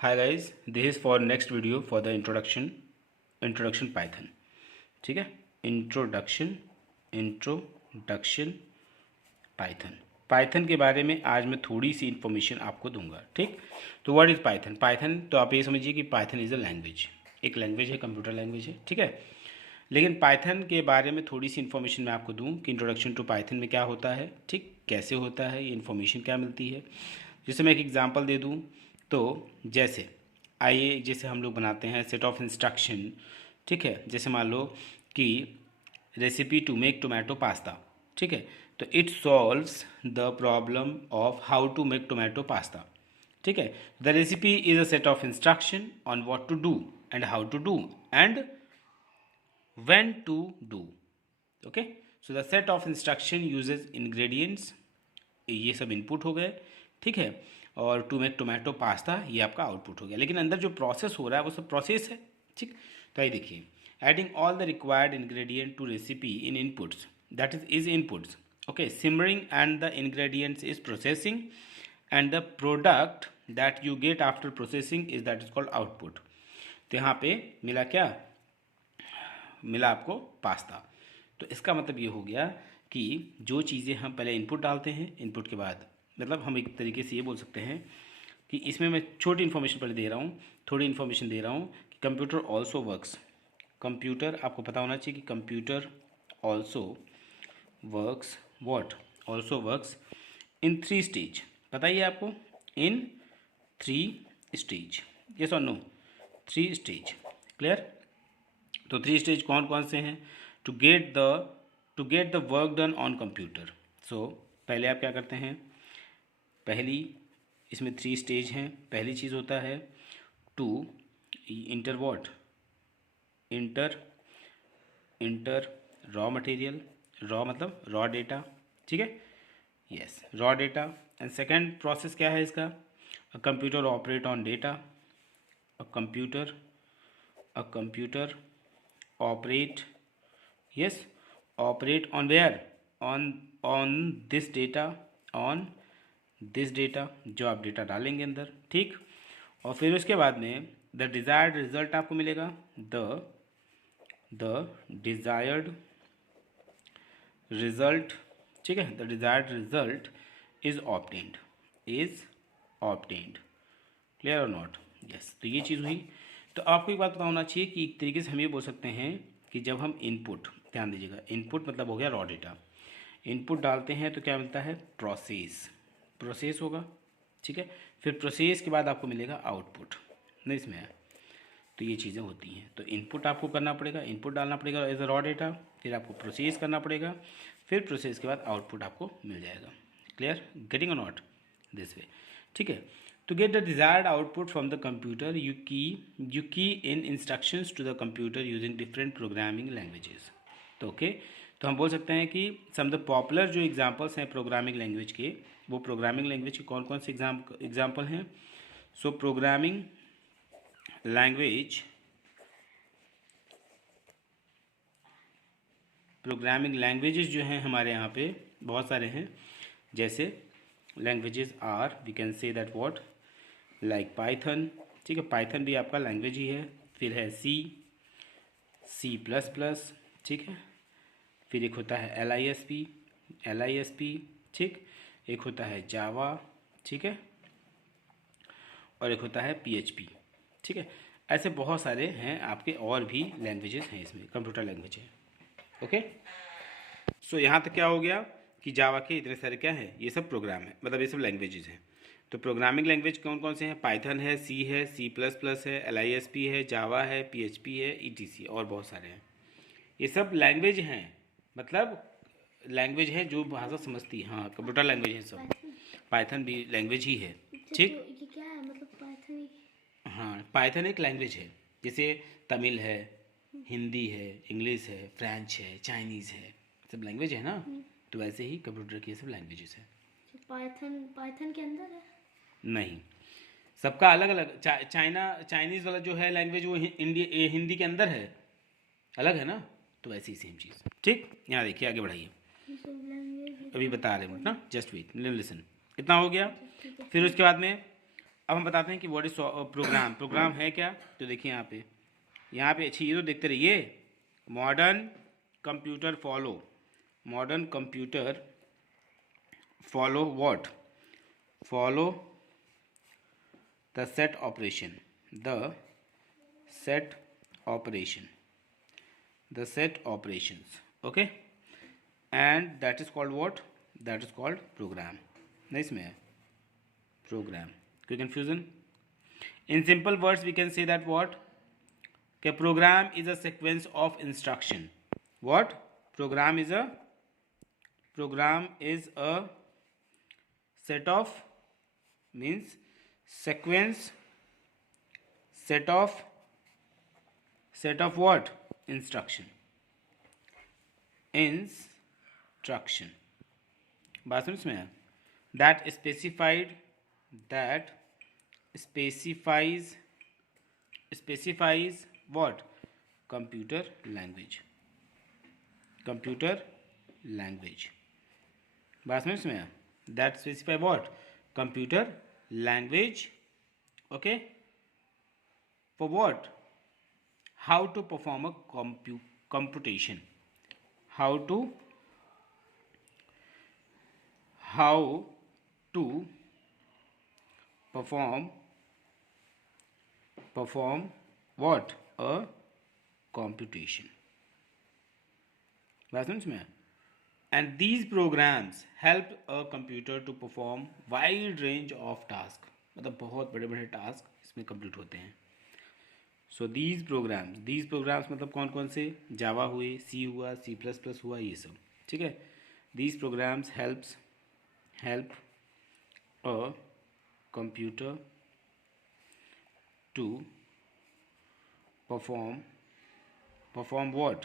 Hi guys, this is for next video for the introduction Python. ठीक है, introduction Python के बारे में आज मैं थोड़ी सी इन्फॉर्मेशन आपको दूंगा. ठीक, तो व्हाट इज़ पाइथन. तो आप ये समझिए कि पाइथन इज़ अ लैंग्वेज, एक लैंग्वेज है, कंप्यूटर लैंग्वेज है. ठीक है, लेकिन पाइथन के बारे में थोड़ी सी इन्फॉर्मेशन मैं आपको दूं कि इंट्रोडक्शन टू पाइथन में क्या होता है, ठीक, कैसे होता है, ये इन्फॉर्मेशन क्या मिलती है. जैसे मैं एक एग्जांपल दे दूं तो जैसे हम लोग बनाते हैं सेट ऑफ इंस्ट्रक्शन. ठीक है, जैसे मान लो कि recipe to make tomato pasta. ठीक है, तो it solves the problem of how to make tomato pasta. ठीक है, the recipe is a set of instruction on what to do and how to do and when to do. Okay, so the set of instruction uses ingredients, ये सब input हो गए. ठीक है, और to make tomato pasta ये आपका output हो गया, लेकिन अंदर जो प्रोसेस हो रहा है वो सब प्रोसेस है. ठीक, तो आइए देखिए, adding all the required ingredient to recipe in inputs, that is inputs. Okay, simmering and the ingredients is processing and the product that you get after processing is that is called output. तो यहाँ पे मिला क्या, मिला आपको pasta. तो इसका मतलब ये हो गया कि जो चीज़ें हम पहले इनपुट डालते हैं, इनपुट के बाद मतलब हम एक तरीके से ये बोल सकते हैं कि इसमें मैं छोटी इन्फॉर्मेशन पहले दे रहा हूँ, थोड़ी इन्फॉर्मेशन दे रहा हूँ कि कंप्यूटर ऑल्सो वर्क्स. कंप्यूटर आपको पता होना चाहिए कि computer also works what, also works in 3 stage. बताइए आपको, इन 3 स्टेज, यस और नो, 3 स्टेज. क्लियर. तो 3 स्टेज कौन कौन से हैं to get the work done on computer. So पहले आप क्या करते हैं, पहली इसमें 3 स्टेज हैं. पहली चीज़ होता है to enter what, enter raw material, raw मतलब रॉ डेटा. ठीक है, yes, raw data. And second process क्या है इसका, a computer operate on data, a computer operate, yes, operate on where, on this data, on this data, जो आप data डालेंगे अंदर. ठीक, और फिर उसके बाद में द डिज़ायर्ड रिजल्ट आपको मिलेगा, द डिज़ायर्ड रिजल्ट. ठीक है, the desired result is obtained. Clear और नॉट. यस, तो ये चीज़ हुई. तो आपको एक बात पता होना चाहिए कि एक तरीके से हम ये बोल सकते हैं कि जब हम इनपुट, ध्यान दीजिएगा, इनपुट मतलब हो गया रॉ डेटा, इनपुट डालते हैं तो क्या मिलता है, प्रोसेस होगा. ठीक है, फिर प्रोसेस के बाद आपको मिलेगा आउटपुट, नहीं इसमें है. तो ये चीज़ें होती हैं. तो इनपुट आपको करना पड़ेगा, इनपुट डालना पड़ेगा एज अ रॉ डेटा, फिर आपको प्रोसेस करना पड़ेगा, फिर प्रोसेस के बाद आउटपुट आपको मिल जाएगा. क्लियर, गेटिंग और नॉट, दिस वे. ठीक है, to get the desired output from the computer you key in instructions to the computer using different programming languages. तो ओके, तो हम बोल सकते हैं कि सम द पॉपुलर जो एग्जांपल्स हैं प्रोग्रामिंग लैंग्वेज के, वो प्रोग्रामिंग लैंग्वेज के कौन कौन से एग्जांपल हैं. सो प्रोग्रामिंग लैंग्वेजेस जो हैं हमारे यहाँ पे बहुत सारे हैं. जैसे languages are, we can say that what, like Python. ठीक है, पाइथन भी आपका लैंग्वेज ही है. फिर है C++. ठीक है, फिर एक होता है LISP. ठीक, एक होता है जावा. ठीक है, और एक होता है PHP. ठीक है, ऐसे बहुत सारे हैं आपके और भी लैंग्वेजेस हैं इसमें, कंप्यूटर लैंग्वेज है. ओके, सो यहाँ तक क्या हो गया कि जावा के इतने सारे क्या है, ये सब प्रोग्राम है, मतलब ये सब लैंग्वेजेस हैं. तो प्रोग्रामिंग लैंग्वेज कौन कौन से हैं, पाइथन है, C है, C++ है, LISP है, जावा है, PHP है, ETC, और बहुत सारे हैं. ये सब लैंग्वेज हैं, मतलब लैंग्वेज है जो भाषा समझती है. हाँ, कंप्यूटर लैंग्वेज है सब. पाइथन भी लैंग्वेज ही है. ठीक, ये क्या है, मतलब पाइथन. हाँ, पाइथन एक लैंग्वेज है. जैसे तमिल है, हिंदी है, इंग्लिश है, फ्रेंच है, चाइनीज़ है, सब लैंग्वेज है ना. तो वैसे ही कंप्यूटर की सब लैंग्वेजेस है. पाइथन के अंदर है नहीं, सबका अलग अलग. चाइनीज़ वाला जो है लैंग्वेज वो हिंदी के अंदर है, अलग है ना. तो वैसे ही सेम चीज़. ठीक, यहाँ देखिए, आगे बढ़ाइए, अभी बता रहे हैं ना, जस्ट वेट, लिसन. इतना हो गया. फिर उसके बाद में अब हम बताते हैं कि व्हाट इज प्रोग्राम। प्रोग्राम है क्या, तो देखिए यहाँ पे अच्छी ये तो देखते रहिए। Modern computer follow, modern computer follow what, follow the set operation, the set operation, the set operations, okay, and that is called what, that is called program। नहीं इसमें है program, कोई confusion? In simple words we can say that what, कि program is a sequence of instruction। what, program is a set of, means sequence, set of what, instruction, बात समझ में है। that specifies what, computer language, बात समझ में है। that specify what, computer language, okay, for what, how to perform a computation, how to perform what, a computation, बात समझ में। and these programs help a computer to perform wide range of task, मतलब बहुत बड़े बड़े task इसमें complete होते हैं। सो दीज प्रोग्राम्स मतलब कौन कौन से, जावा हुए, सी हुआ, C++ हुआ, ये सब, ठीक है। These programs help a computer to perform what,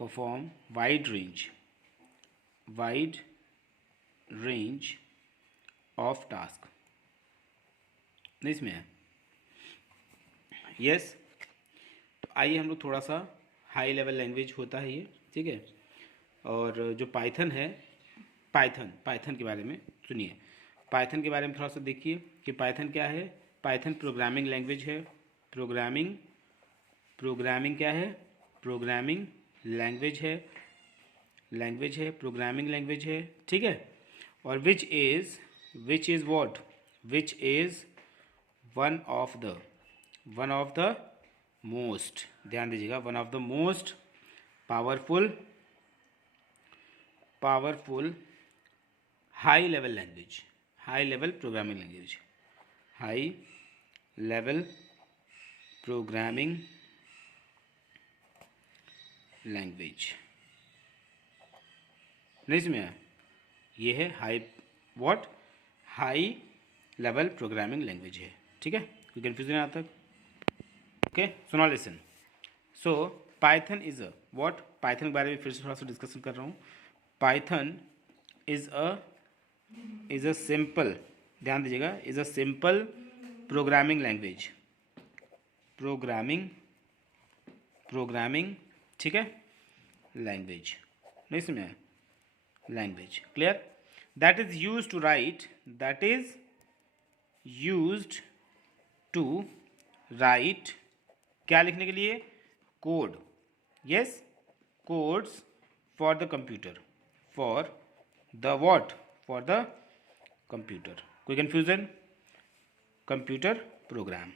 perform wide range of task, नहीं इसमें है, यस। तो आइए हम लोग थोड़ा सा हाई लेवल लैंग्वेज होता है ये, ठीक है। और जो पाइथन है, पाइथन के बारे में सुनिए। पाइथन के बारे में थोड़ा सा देखिए कि पाइथन क्या है। पाइथन प्रोग्रामिंग लैंग्वेज है, प्रोग्रामिंग क्या है, प्रोग्रामिंग लैंग्वेज है, प्रोग्रामिंग लैंग्वेज है, ठीक है। और which is what, which is one of the most, ध्यान दीजिएगा, one of the most powerful high level programming language, नहीं इसमें ये है हाई लेवल प्रोग्रामिंग लैंग्वेज है, ठीक है। कोई कन्फ्यूजन यहाँ तक, okay. So now listen, so Python is a what, Python के बारे में फिर से थोड़ा सा डिस्कशन कर रहा हूँ। पाइथन इज अ सिंपल, ध्यान दीजिएगा, is a simple programming language, programming, ठीक है, लैंग्वेज, नहीं इसमें language, clear. That is used to write, क्या लिखने के लिए, code, yes, codes for the computer, for the computer. कोई कंफ्यूजन, कंप्यूटर प्रोग्राम,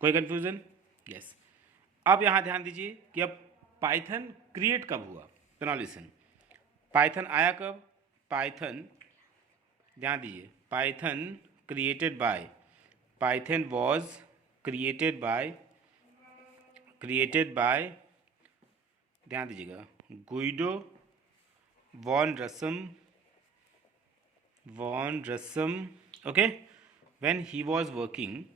कोई कंफ्यूजन, यस। अब यहाँ ध्यान दीजिए कि अब पाइथन क्रिएट कब हुआ, तो नाउ लिसन, पाइथन आया कब, पाइथन, ध्यान दीजिए, Python created by, Python was created by, ध्यान दीजिएगा, Guido van Rossum, okay. when he was working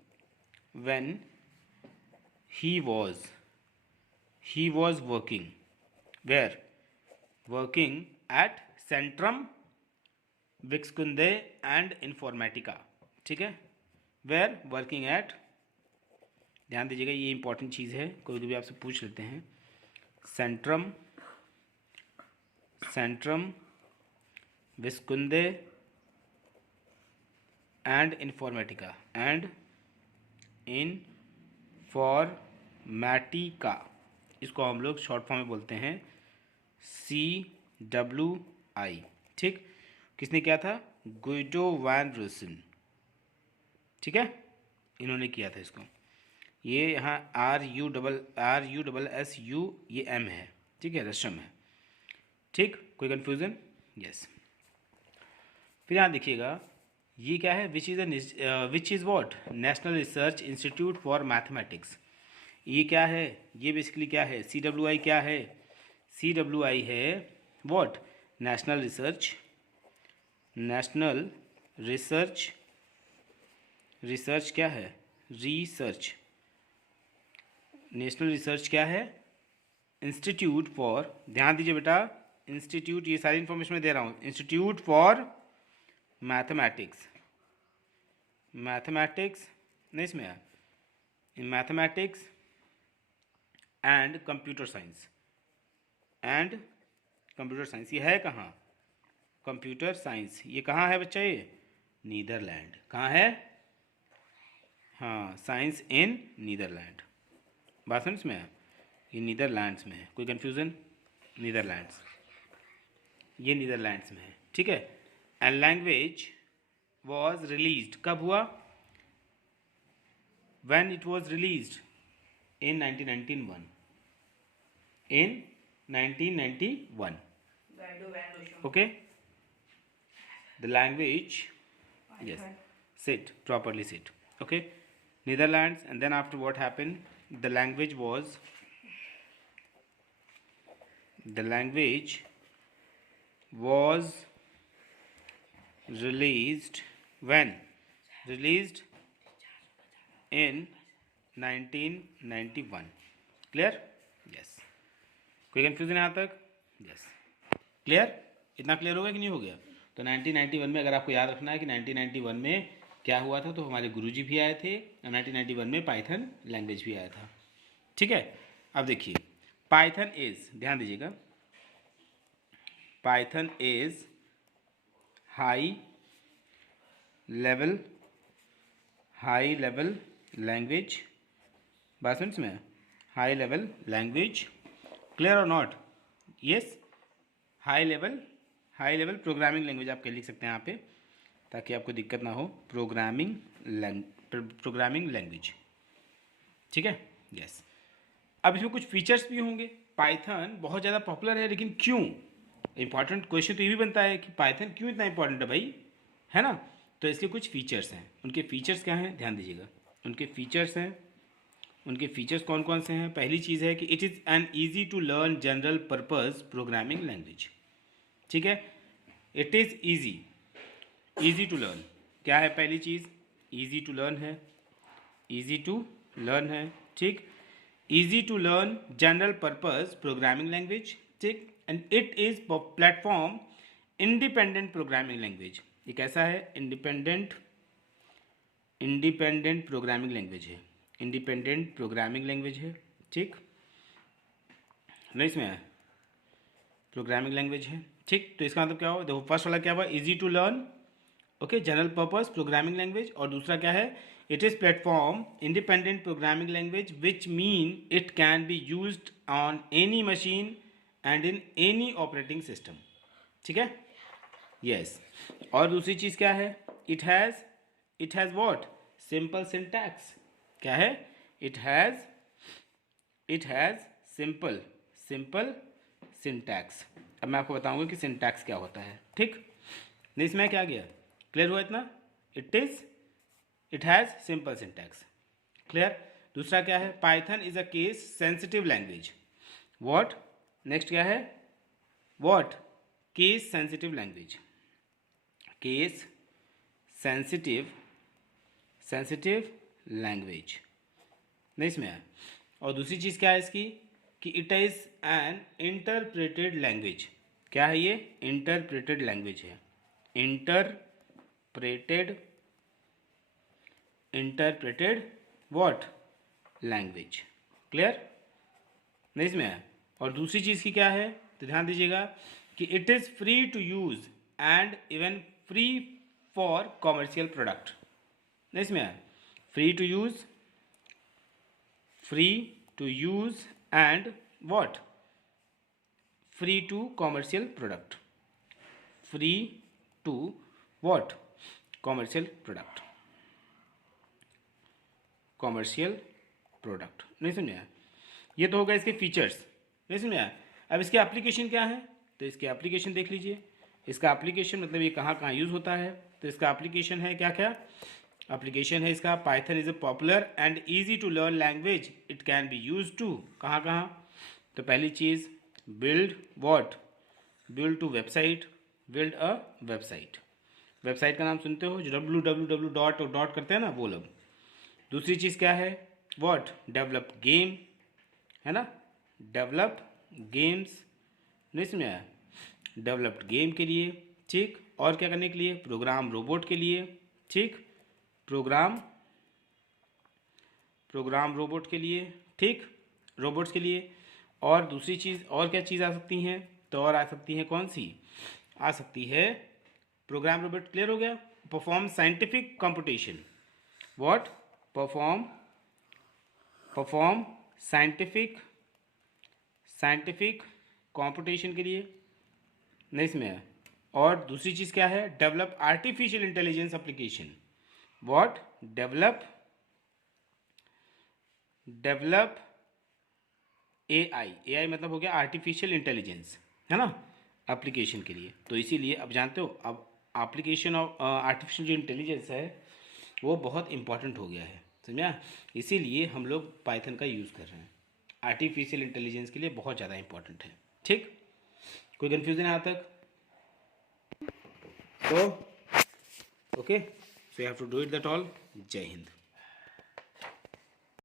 where, working at Centrum Visconde and Informatica, ठीक है, where working at, ध्यान दीजिएगा ये इंपॉर्टेंट चीज़ है, कोई भी आपसे पूछ लेते हैं, सेंट्रम विस्कुंदे एंड इन्फॉर्मेटिका, एंड इनफॉर्मेटिका, इसको हम लोग शॉर्ट फॉर्म में बोलते हैं CWI। ठीक, किसने किया था? गुइडो वैन रोसन। ठीक है, इन्होंने किया था इसको। ये यहाँ RUSSU, ये M है। ठीक है, रसम है। ठीक, कोई कन्फ्यूज़न? यस। फिर यहाँ देखिएगा, ये क्या है? Which is what? National research institute for mathematics. ये क्या है? ये बेसिकली क्या है? CWI क्या है? CWI है व्हाट? नेशनल रिसर्च क्या है? नेशनल रिसर्च क्या है? इंस्टीट्यूट फॉर, ध्यान दीजिए बेटा, इंस्टीट्यूट, ये सारी इन्फॉर्मेशन मैं दे रहा हूँ। इंस्टीट्यूट फॉर मैथमेटिक्स नहीं इसमें है, in mathematics and computer science ये है कहाँ? कंप्यूटर साइंस, ये कहाँ है बच्चा? ये नीदरलैंड। कहाँ है? हाँ, साइंस इन नीदरलैंड। बात समझ में है? ये नीदरलैंड्स में है। कोई कन्फ्यूज़न? नीदरलैंड्स, ये नीदरलैंड्स में है। ठीक है। एंड लैंग्वेज वॉज रिलीज्ड, कब हुआ? When it was released in 1991, in 1991। Okay, the language, yes, sit properly, sit. Okay, Netherlands, and then after what happened? The language was released when? Released in 1991. Clear? Yes. कोई confusion यहाँ तक? Yes. Clear? इतना clear हो गया कि नहीं हो गया? तो 1991 में अगर आपको याद रखना है कि 1991 में क्या हुआ था, तो हमारे गुरुजी भी आए थे और 1991 में पाइथन लैंग्वेज भी आया था। ठीक है। अब देखिए, पाइथन इज, ध्यान दीजिएगा, Python is high level language. बात समझ में? High level language. क्लियर और not? Yes, high level programming language आप कह लिख सकते हैं यहाँ पे, ताकि आपको दिक्कत ना हो। Programming language. ठीक है, यस। अब इसमें कुछ फीचर्स भी होंगे। पाइथन बहुत ज़्यादा पॉपुलर है, लेकिन क्यों? इंपॉर्टेंट क्वेश्चन तो ये भी बनता है कि पाइथन क्यों इतना इंपॉर्टेंट है भाई, है ना? तो इसके कुछ फीचर्स हैं। उनके फीचर्स क्या हैं? ध्यान दीजिएगा, उनके फीचर्स कौन कौन से हैं? पहली चीज़ है कि it is an easy to learn general purpose programming language. ठीक है, it is easy to learn. क्या है पहली चीज़? ईजी टू लर्न है। ठीक, easy to learn general purpose programming language. ठीक, and it is platform independent programming language. ये कैसा है? इंडिपेंडेंट प्रोग्रामिंग लैंग्वेज है। ठीक, नहीं इसमें है, प्रोग्रामिंग लैंग्वेज है। ठीक, तो इसका मतलब क्या हुआ? देखो, फर्स्ट वाला क्या हुआ? Easy to learn, okay, general purpose programming language. और दूसरा क्या है? It is platform independent programming language which mean it can be used on any machine and in any operating system. ठीक है, यस। और दूसरी चीज़ क्या है? It has what? Simple syntax. क्या है? It has simple syntax. अब मैं आपको बताऊंगा कि सिंटैक्स क्या होता है। ठीक, नहीं इसमें क्या गया? क्लियर हुआ इतना? It has simple syntax. Clear? दूसरा क्या है? Python is a case sensitive language. What? Next क्या है? What? Case sensitive language. Case sensitive language, नहीं इसमें है। और दूसरी चीज़ क्या है इसकी? कि it is N interpreted language. क्या है ये? इंटरप्रेटेड लैंग्वेज है। Interpreted what? लैंग्वेज। क्लियर? नहीं इसमें है। और दूसरी चीज़ की क्या है? तो ध्यान दीजिएगा कि it is free to use and even free for commercial product. इसमें है free to use and what, free to commercial product, free to what, commercial product, commercial product. नहीं समझा? ये तो होगा इसके फीचर्स। नहीं समझा? अब इसके एप्लीकेशन क्या है, तो इसके एप्लीकेशन देख लीजिए। इसका एप्लीकेशन मतलब ये कहाँ कहाँ यूज़ होता है, तो इसका एप्लीकेशन है क्या क्या एप्लीकेशन है इसका, Python is a popular and easy to learn language, it can be use to कहाँ कहाँ, तो पहली चीज़ build what, build to website, build a website, website का नाम सुनते हो जो www डॉट डॉट करते हैं ना, वो लोग। दूसरी चीज़ क्या है, व्हाट, डेवलप गेम, है ना, डेवलप गेम्स। नहीं समझ आया? डेवलप्ड गेम के लिए, ठीक, और क्या करने के लिए, प्रोग्राम रोबोट के लिए, ठीक, प्रोग्राम रोबोट के लिए, ठीक, रोबोट्स के लिए। और दूसरी चीज़, और क्या चीज़ आ सकती हैं, तो और आ सकती हैं कौन सी, आ सकती है प्रोग्राम रोबोट, क्लियर हो गया। Perform scientific computation, what, perform scientific computation के लिए, नहीं इसमें है। और दूसरी चीज़ क्या है, develop artificial intelligence application, what, develop AI मतलब हो गया आर्टिफिशियल इंटेलिजेंस, है ना, एप्लीकेशन के लिए। तो इसीलिए अब जानते हो, अब एप्लीकेशन ऑफ आर्टिफिशियल जो इंटेलिजेंस है वो बहुत इंपॉर्टेंट हो गया है, समझा। इसीलिए हम लोग पाइथन का यूज़ कर रहे हैं, आर्टिफिशियल इंटेलिजेंस के लिए बहुत ज़्यादा इंपॉर्टेंट है, ठीक। कोई कन्फ्यूज़न है यहाँ तक? तो okay, so you have to do it that all. जय हिंद।